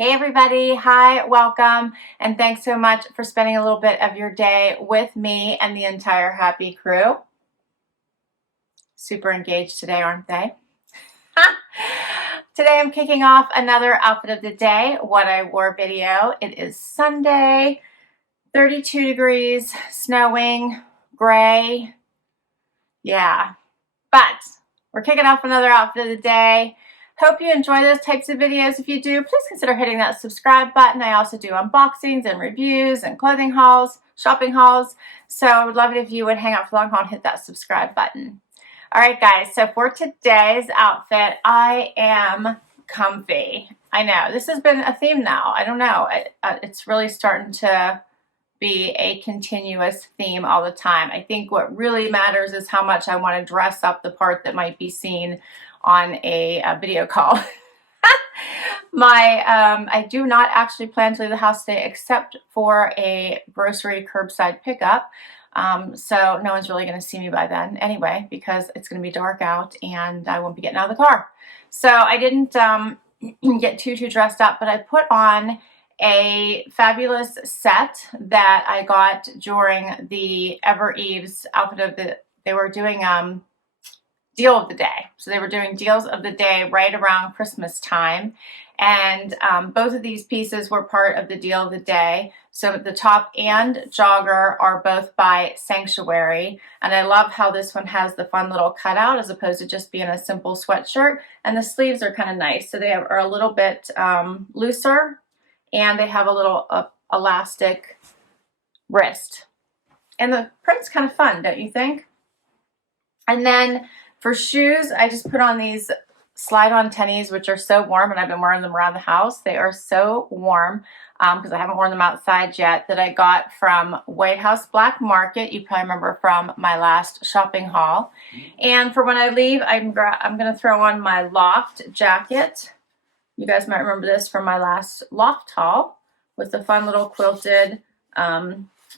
Hey everybody, hi, welcome, and thanks so much for spending a little bit of your day with me and the entire Happy crew. Super engaged today, aren't they? Today I'm kicking off another outfit of the day, what I wore video. It is Sunday, 32 degrees, snowing, gray. Yeah, but we're kicking off another outfit of the day. Hope you enjoy those types of videos. If you do, please consider hitting that subscribe button. I also do unboxings and reviews and clothing hauls, shopping hauls. So I would love it if you would hang out for the long haul and hit that subscribe button. All right, guys. So for today's outfit, I am comfy. I know this has been a theme now. I don't know. It's really starting to be a continuous theme all the time. I think what really matters is how much I want to dress up the part that might be seen on a video call. I do not actually plan to leave the house today except for a grocery curbside pickup. So no one's really going to see me by then anyway, because it's going to be dark out and I won't be getting out of the car. So I didn't get too dressed up, but I put on a fabulous set that I got during the Ever Eve's outfit of the, they were doing deal of the day. So they were doing deals of the day right around Christmas time. And both of these pieces were part of the deal of the day. So the top and jogger are both by Sanctuary. And I love how this one has the fun little cutout as opposed to just being a simple sweatshirt. And the sleeves are kind of nice. So they are a little bit looser and they have a little elastic wrist. And the print's kind of fun, don't you think? And then for shoes, I just put on these slide-on tennies, which are so warm, and I've been wearing them around the house. They are so warm because I haven't worn them outside yet, that I got from White House Black Market. You probably remember from my last shopping haul. And for when I leave, I'm going to throw on my Loft jacket. You guys might remember this from my last Loft haul with the fun little quilted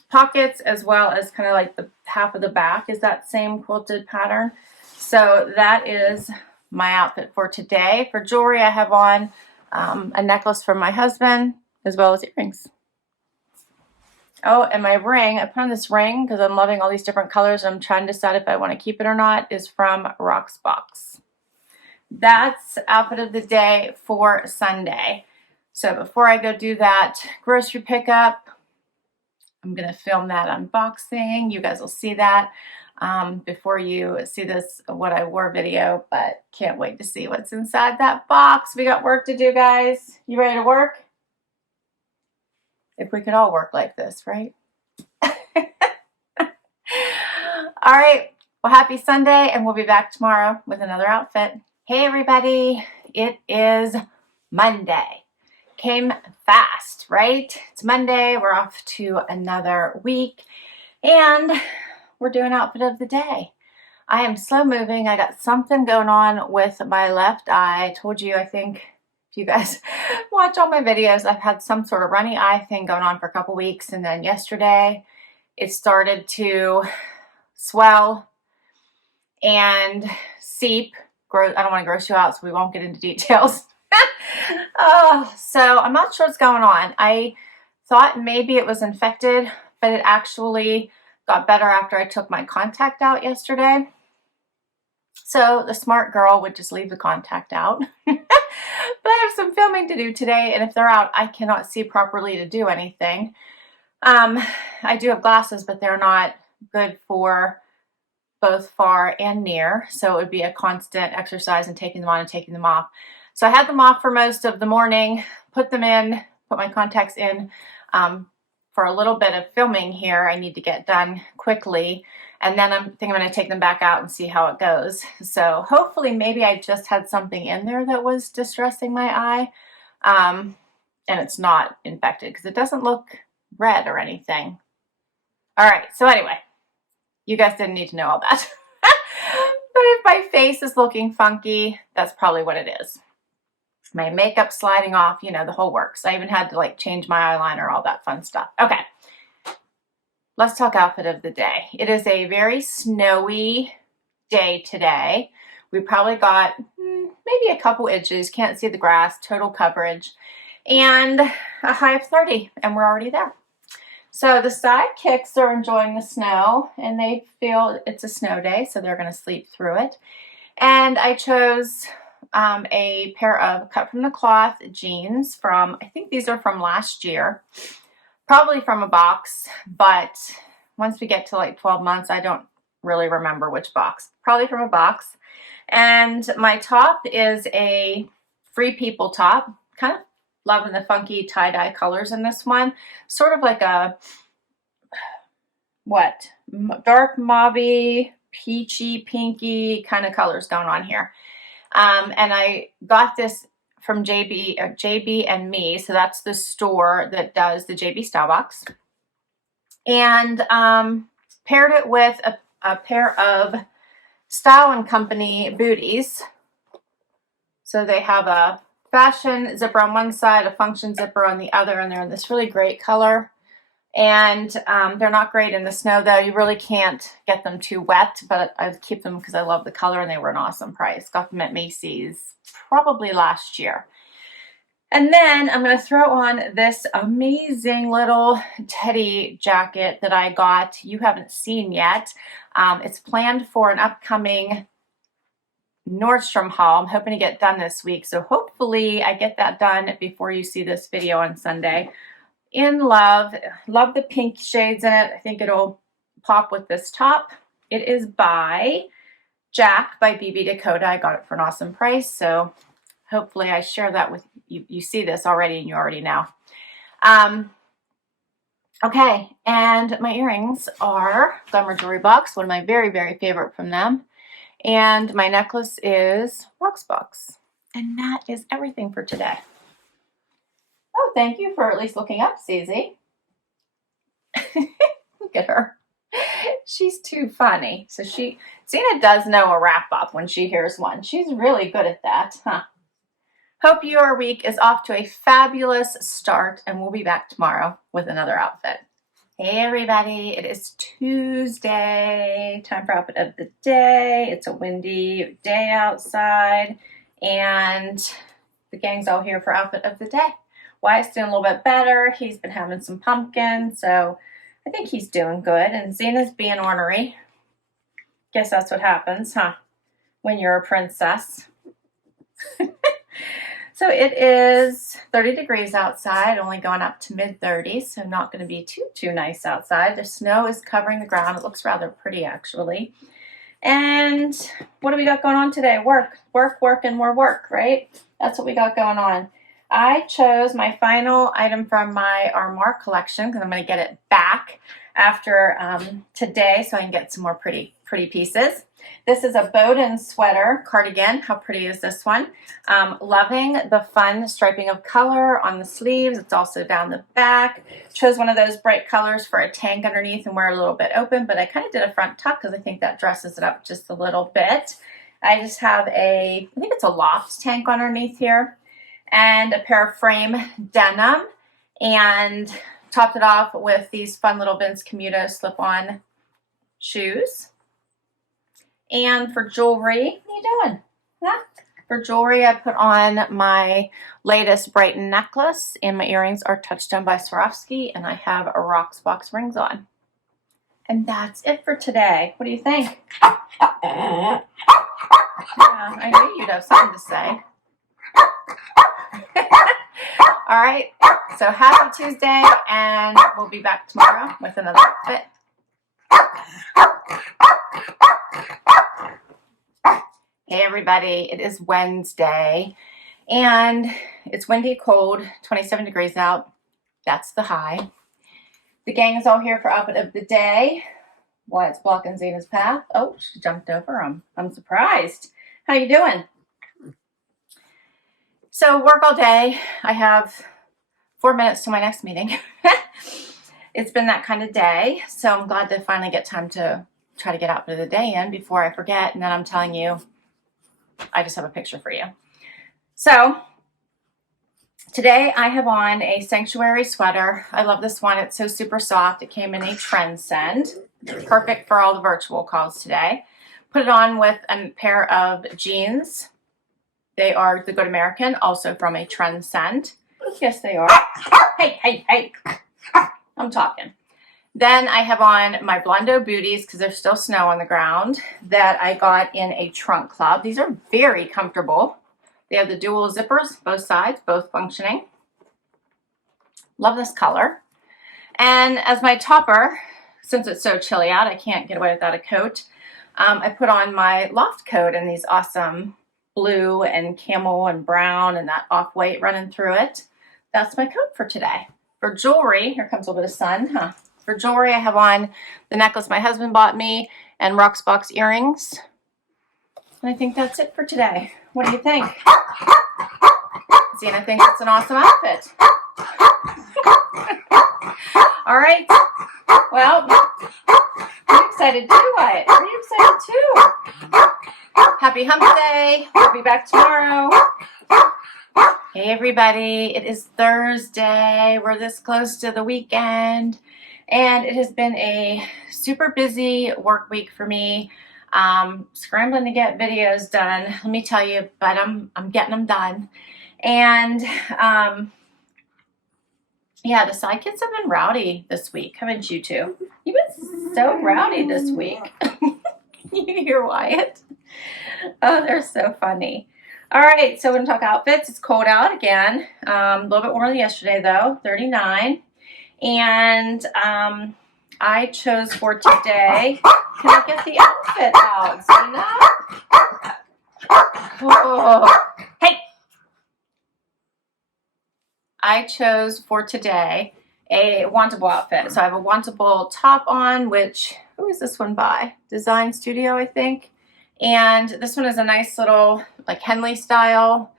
pockets, as well as kind of like the half of the back is that same quilted pattern. So that is my outfit for today. For jewelry, I have on a necklace from my husband, as well as earrings. Oh, and my ring, I put on this ring because I'm loving all these different colors and I'm trying to decide if I want to keep it or not, is from Rocksbox. That's outfit of the day for Sunday. So before I go do that grocery pickup, I'm going to film that unboxing. You guys will see that before you see this what I wore video, but can't wait to see what's inside that box. We got work to do, guys. You ready to work? If we could all work like this, right? All right. Well, happy Sunday, and we'll be back tomorrow with another outfit. Hey, everybody. It is Monday. Came fast, right? It's Monday. We're off to another week, and we're doing outfit of the day. I am slow moving. I got something going on with my left eye. I told you, I think, if you guys watch all my videos, I've had some sort of runny eye thing going on for a couple weeks, and then yesterday it started to swell and seep. I don't want to gross you out, so we won't get into details. So I'm not sure what's going on. I thought maybe it was infected, but it actually got better after I took my contact out yesterday. So the smart girl would just leave the contact out. But I have some filming to do today, and if they're out, I cannot see properly to do anything. I do have glasses, but they're not good for both far and near, so it would be a constant exercise in taking them on and taking them off. So I had them off for most of the morning, put them in, put my contacts in for a little bit of filming here I need to get done quickly, and then I think I'm going to take them back out and see how it goes. So hopefully maybe I just had something in there that was distressing my eye, and it's not infected because it doesn't look red or anything. All right, so anyway, you guys didn't need to know all that. But if my face is looking funky, that's probably what it is. My makeup sliding off, you know, the whole works. I even had to like change my eyeliner, all that fun stuff. Okay, let's talk outfit of the day. It is a very snowy day today. We probably got maybe a couple inches, can't see the grass, total coverage. and a high of 30, and we're already there. So the sidekicks are enjoying the snow, and they feel it's a snow day, so they're going to sleep through it. And I chose a pair of cut from the cloth jeans from, I think these are from last year, probably from a box, but once we get to like 12 months, I don't really remember which box, probably from a box. And my top is a Free People top, kind of loving the funky tie-dye colors in this one, sort of like a, dark mauve, peachy, pinky kind of colors going on here. And I got this from JB and Me, so that's the store that does the JB Style Box, and paired it with a pair of Style & Company booties. So they have a fashion zipper on one side, a function zipper on the other, and they're in this really great color. And they're not great in the snow, though. You really can't get them too wet, but I keep them because I love the color, and they were an awesome price. Got them at Macy's probably last year. And then I'm going to throw on this amazing little teddy jacket that I got. You haven't seen yet. It's planned for an upcoming Nordstrom haul. I'm hoping to get done this week, so hopefully I get that done before you see this video on Sunday. In love the pink shades in it. I think it'll pop with this top. It is by Jack by BB Dakota. I got it for an awesome price, so hopefully I share that with you. You see this already and you already know. Okay, and my earrings are Glamour Jewelry Box, one of my very, very favorite from them. And my necklace is Rocksbox. And that is everything for today. Oh, thank you for at least looking up, Susie. Look at her. She's too funny. So Zena does know a wrap up when she hears one. She's really good at that, huh? Hope your week is off to a fabulous start, and we'll be back tomorrow with another outfit. Hey everybody, it is Tuesday, time for outfit of the day. It's a windy day outside, and the gang's all here for outfit of the day. Wyatt's doing a little bit better. He's been having some pumpkin, so I think he's doing good. And Zena's being ornery. Guess that's what happens, huh? When you're a princess. So it is 30 degrees outside, only going up to mid-30s, so not going to be too nice outside. The snow is covering the ground. It looks rather pretty, actually. And what do we got going on today? Work, and more work, right? That's what we got going on. I chose my final item from my Armoire collection because I'm going to get it back after today so I can get some more pretty pieces. This is a Boden sweater cardigan. How pretty is this one? Loving the fun striping of color on the sleeves. It's also down the back. Chose one of those bright colors for a tank underneath and wear a little bit open, but I kind of did a front tuck because I think that dresses it up just a little bit. I just have I think it's a Loft tank underneath here, and a pair of frame denim, and topped it off with these fun little Vince Camuto slip-on shoes. And for jewelry, what are you doing? Huh? For jewelry, I put on my latest Brighton necklace, and my earrings are Touchstone by Swarovski, and I have a Rocksbox rings on. And that's it for today. What do you think? Yeah, I knew you'd have something to say. All right, so happy Tuesday, and we'll be back tomorrow with another outfit. Hey everybody, it is Wednesday, and it's windy, cold, 27 degrees out. That's the high. The gang is all here for outfit of the day. Wyatt's blocking Zena's path. Oh, she jumped over him. I'm surprised. How you doing? So work all day. I have 4 minutes to my next meeting. It's been that kind of day, so I'm glad to finally get time to try to get out for the day in before I forget, and then I'm telling you, I just have a picture for you. So today I have on a Sanctuary sweater. I love this one. It's so super soft. It came in a Trendsend. Perfect for all the virtual calls today. Put it on with a pair of jeans. They are the Good American, also from a Trendsend. Yes, they are. Hey, hey, hey. I'm talking. Then I have on my Blondo booties because there's still snow on the ground that I got in a trunk club. These are very comfortable. They have the dual zippers, both sides, both functioning. Love this color. And as my topper, since it's so chilly out, I can't get away without a coat. I put on my Loft coat in these awesome blue and camel and brown and that off-white running through it. That's my coat for today. For jewelry, here comes a little bit of sun, huh? For jewelry, I have on the necklace my husband bought me and Rocksbox earrings. And I think that's it for today. What do you think? Zena thinks it's an awesome outfit. All right. Well, I'm excited too, Wyatt. Are you excited too? Happy hump day. We'll be back tomorrow. Hey, everybody. It is Thursday. We're this close to the weekend. And it has been a super busy work week for me. Scrambling to get videos done, let me tell you, but I'm getting them done. And yeah, the side kids have been rowdy this week, haven't you two? You've been so rowdy this week. You hear Wyatt? Oh, they're so funny. All right, so we're gonna talk outfits. It's cold out again. A little bit warmer than yesterday though, 39. And I chose for today, can I get the outfit out, Zena? Oh. Hey! I chose for today a Wantable outfit. So I have a Wantable top on, which, who is this one by? Design Studio, I think. And this one is a nice little, like Henley style.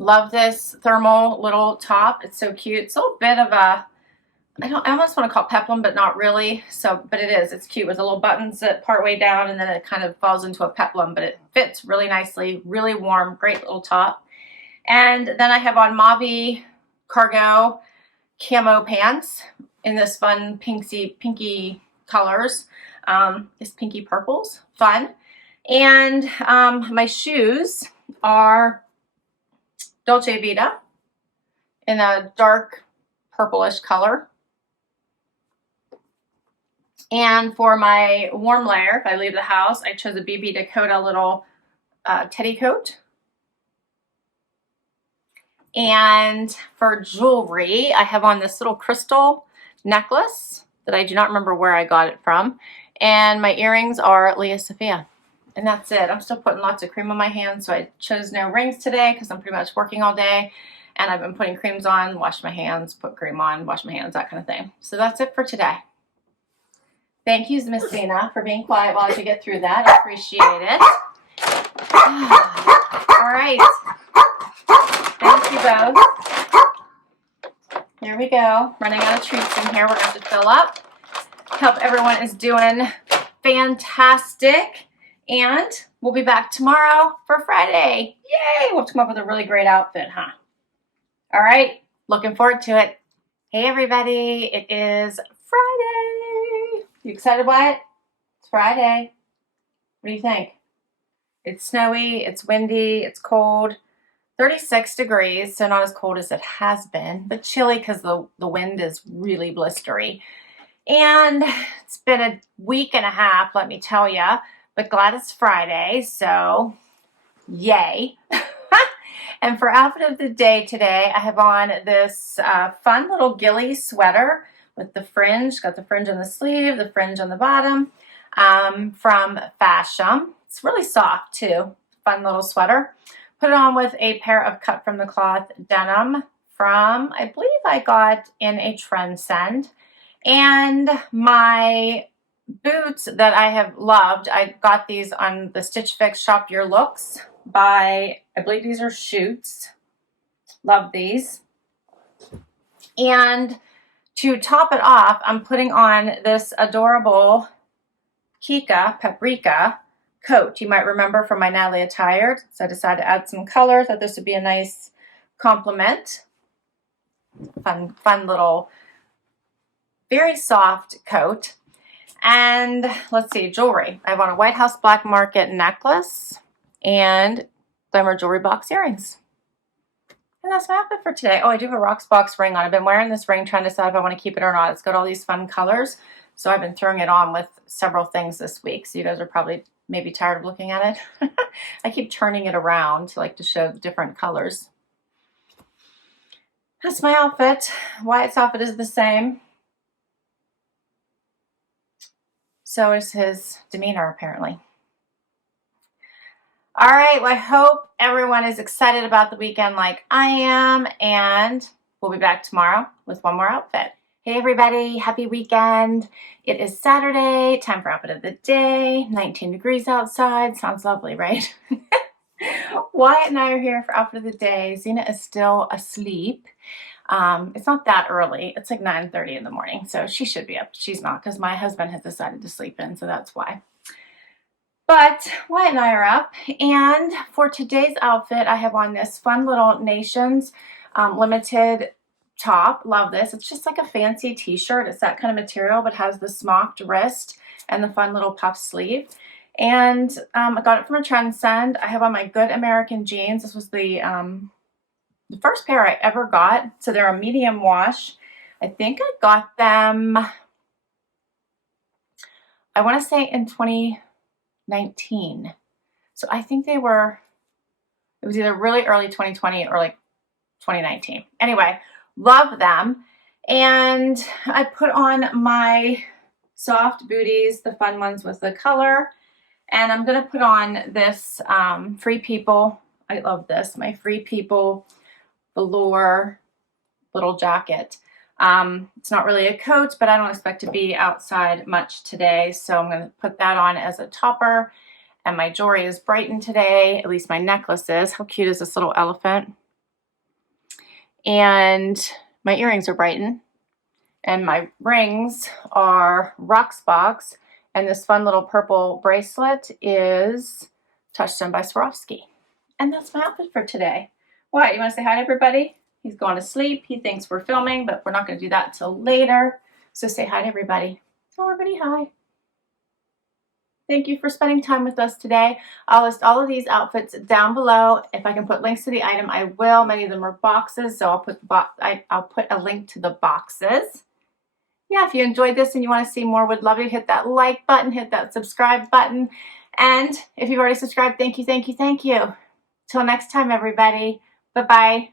Love this thermal little top. It's so cute. It's a little bit of a, I almost want to call it peplum, but not really. So, but it is. It's cute with the little buttons that part way down, and then it kind of falls into a peplum, but it fits really nicely. Really warm, great little top. And then I have on Mavi cargo camo pants in this fun pinky colors. It's pinky purples, fun. And my shoes are Dolce Vita in a dark purplish color. And for my warm layer, if I leave the house, I chose a BB Dakota little teddy coat. And for jewelry, I have on this little crystal necklace that I do not remember where I got it from. And my earrings are Lia Sophia. And that's it. I'm still putting lots of cream on my hands, so I chose no rings today because I'm pretty much working all day. And I've been putting creams on, wash my hands, put cream on, wash my hands, that kind of thing. So that's it for today. Thank you, Miss Zena, for being quiet while I could get through that. I appreciate it. All right. Thank you both. Here we go. Running out of treats in here. We're going to have to fill up. Hope everyone is doing fantastic. And we'll be back tomorrow for Friday. Yay! We'll come up with a really great outfit, huh? All right. Looking forward to it. Hey, everybody. It is Friday. You excited, Wyatt? It's Friday. What do you think? It's snowy. It's windy. It's cold. 36 degrees, so not as cold as it has been, but chilly because the wind is really blistery. And it's been a week and a half, let me tell you, but glad it's Friday, so yay. And for outfit of the day today, I have on this fun little Gilli sweater with the fringe. Got the fringe on the sleeve, the fringe on the bottom, from Fashom. It's really soft too. Fun little sweater. Put it on with a pair of cut from the cloth denim from, I believe I got in a Trendsend. And my boots that I have loved, I got these on the Stitch Fix Shop Your Looks by, I believe these are Schutz. Love these. And to top it off, I'm putting on this adorable Kika Paprika coat. You might remember from my Natalie Attired. So I decided to add some color. Thought this would be a nice complement. Fun little, very soft coat. And let's see, jewelry. I have on a White House Black Market necklace and Glamour Jewelry Box earrings. And that's my outfit for today. Oh, I do have a Rocksbox ring on. I've been wearing this ring trying to decide if I want to keep it or not. It's got all these fun colors. So I've been throwing it on with several things this week. So you guys are probably maybe tired of looking at it. I keep turning it around to show the different colors. That's my outfit. Wyatt's outfit is the same. So is his demeanor, apparently. All right, well, I hope everyone is excited about the weekend like I am, and we'll be back tomorrow with one more outfit. Hey everybody, happy weekend. It is Saturday, time for outfit of the day. 19 degrees outside, sounds lovely, right? Wyatt and I are here for outfit of the day. Zena is still asleep. It's not that early. It's like 9:30 in the morning, so she should be up. She's not, because my husband has decided to sleep in, so that's why. But Wyatt and I are up, and for today's outfit, I have on this fun little Nations limited top. Love this. It's just like a fancy t-shirt. It's that kind of material, but has the smocked wrist and the fun little puff sleeve. And I got it from a Trendsend. I have on my Good American jeans. This was the first pair I ever got. So they're a medium wash. I think I got them, I want to say in 2019. So I think it was either really early 2020 or like 2019. Anyway, love them. And I put on my soft booties, the fun ones with the color. And I'm going to put on this Free People. I love this. My Free People velour little jacket. It's not really a coat, but I don't expect to be outside much today. So I'm going to put that on as a topper. And my jewelry is Brighton today. At least my necklace is. How cute is this little elephant? And my earrings are Brighton. And my rings are Rocksbox. And this fun little purple bracelet is Touchstone by Swarovski. And that's my outfit for today. What, you want to say hi to everybody? He's going to sleep. He thinks we're filming, but we're not going to do that until later. So say hi to everybody. Tell everybody hi. Thank you for spending time with us today. I'll list all of these outfits down below. If I can put links to the item, I will. Many of them are boxes, so I'll put a link to the boxes. Yeah, if you enjoyed this and you want to see more, would love to hit that like button, hit that subscribe button. And if you've already subscribed, thank you, thank you, thank you. Till next time, everybody. Bye-bye.